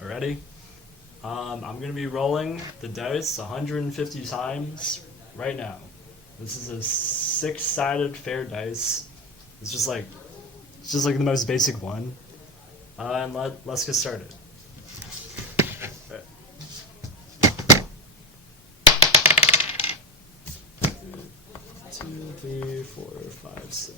Already? I'm going to be rolling the dice 150 times right now. This is a six-sided fair dice. It's just like the most basic one. And let's get started. Right. 2, 3, 4, 5, 6.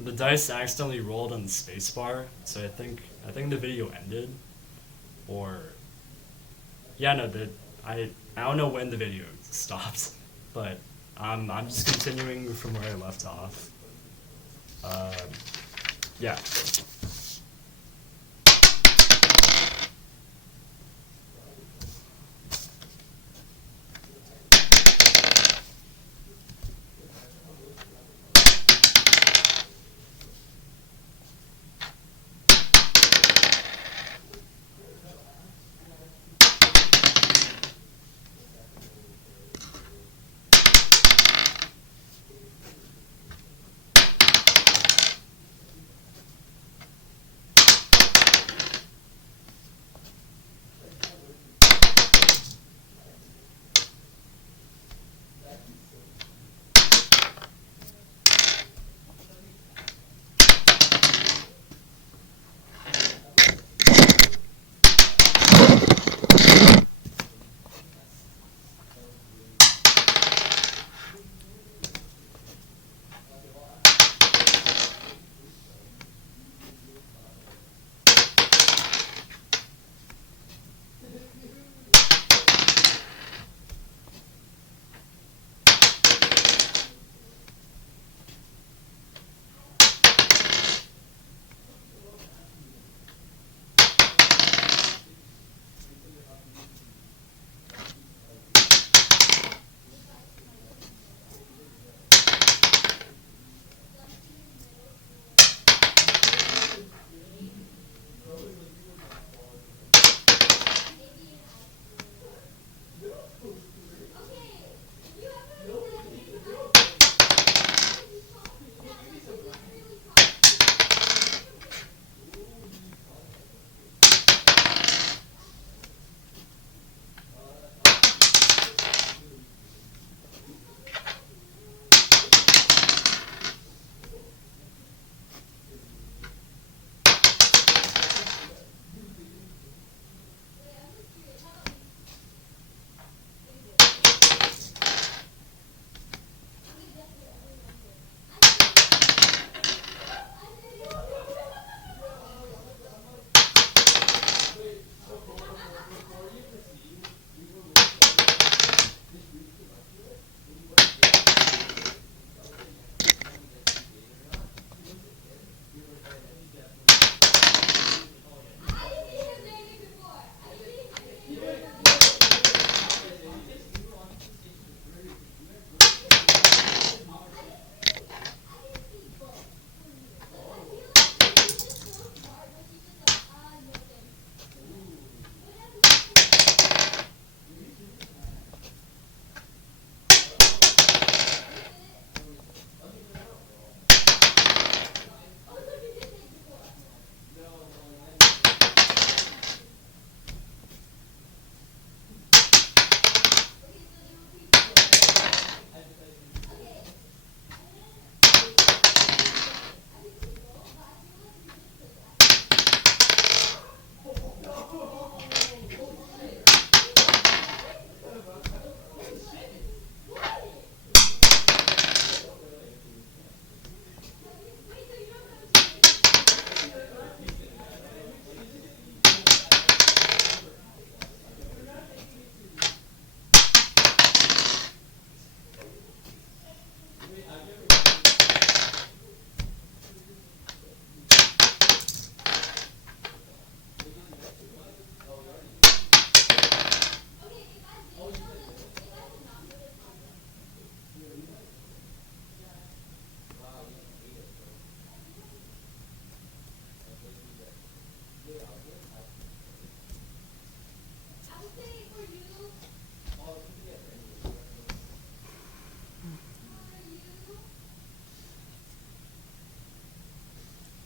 The dice accidentally rolled on the spacebar, so I think the video ended, or yeah, no, I don't know when the video stopped, but I'm just continuing from where I left off. Um, yeah.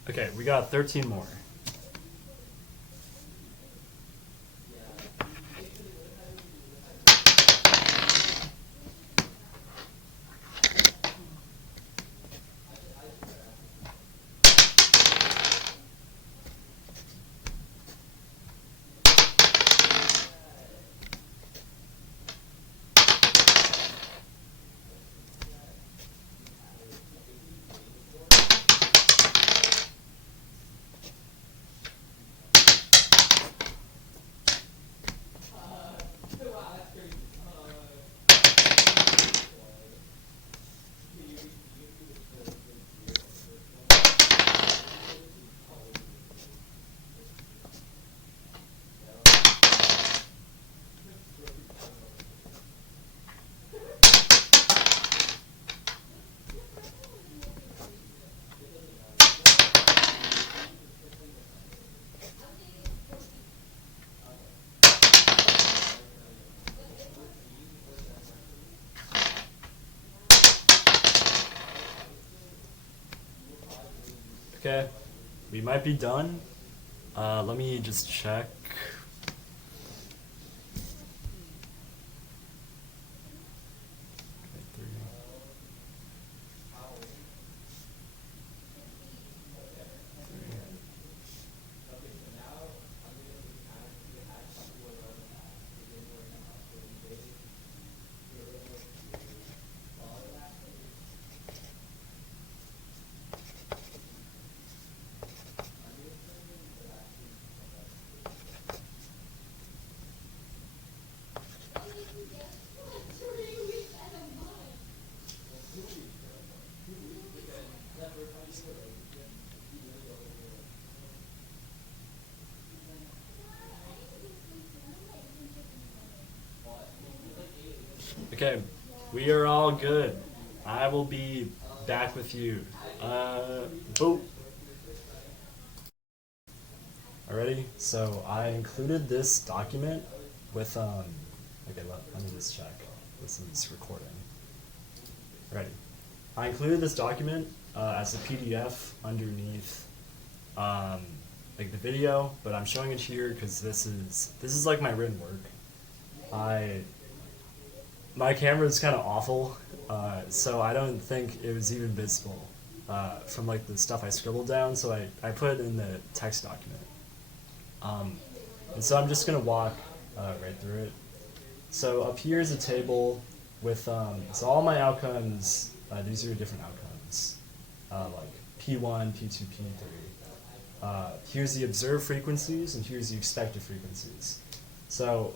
Okay, we got 13 more. Okay, we might be done. Let me just check. Okay, three. Okay, we are all good. I will be back with you. Boop. Alrighty, so I included this document with, okay, let me just check. This is recording. Ready. I included this document as a PDF underneath like the video, but I'm showing it here because this is like my written work. My camera is kind of awful, so I don't think it was even visible from like the stuff I scribbled down, so I put it in the text document. And so I'm just going to walk right through it. So up here is a table with, so all my outcomes, these are different outcomes, like P1, P2, P3. Here's the observed frequencies, and here's the expected frequencies. So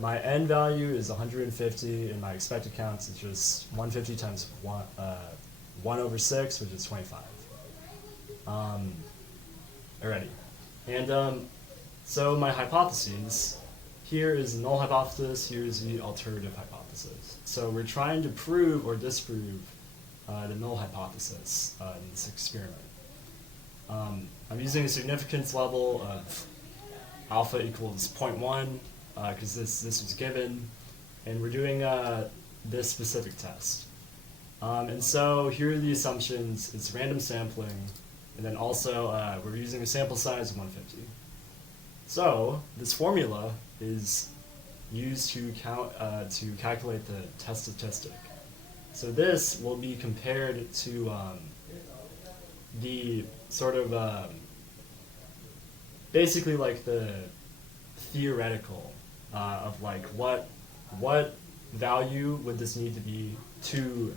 my n value is 150, and my expected counts is just 150 times 1 over 6, which is 25. Alrighty. And so my hypotheses, here is the null hypothesis, here is the alternative hypothesis. So we're trying to prove or disprove the null hypothesis in this experiment. I'm using a significance level of alpha equals 0.1 because this was given, and we're doing this specific test. And so here are the assumptions. It's random sampling, and then also we're using a sample size of 150. So this formula is used to calculate the test statistic. So this will be compared to the sort of basically like the theoretical of like what value would this need to be to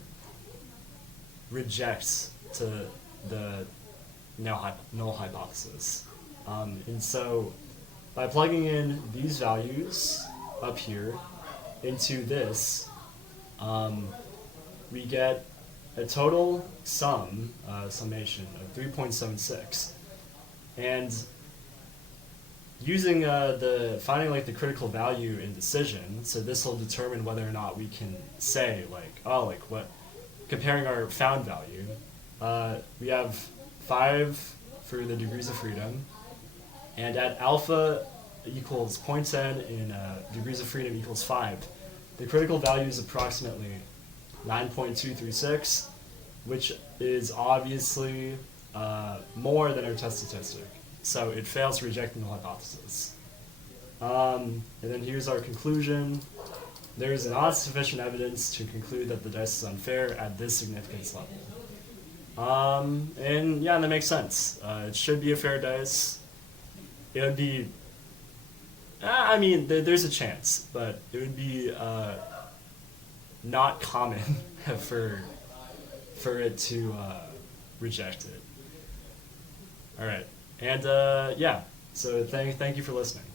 reject to the null hypothesis. And so by plugging in these values up here into this, we get a total summation of 3.76. And using finding like the critical value in decision, so this will determine whether or not we can say comparing our found value, we have 5 for the degrees of freedom, and at alpha equals 0.10 and degrees of freedom equals 5, the critical value is approximately 9.236, which is obviously more than our test statistic. So it fails to reject the null hypothesis. And then here's our conclusion. There is not sufficient evidence to conclude that the dice is unfair at this significance level. And yeah, that makes sense. It should be a fair dice. It would be, I mean, there's a chance, but it would be not common for it to reject it. All right, and yeah, so thank you for listening.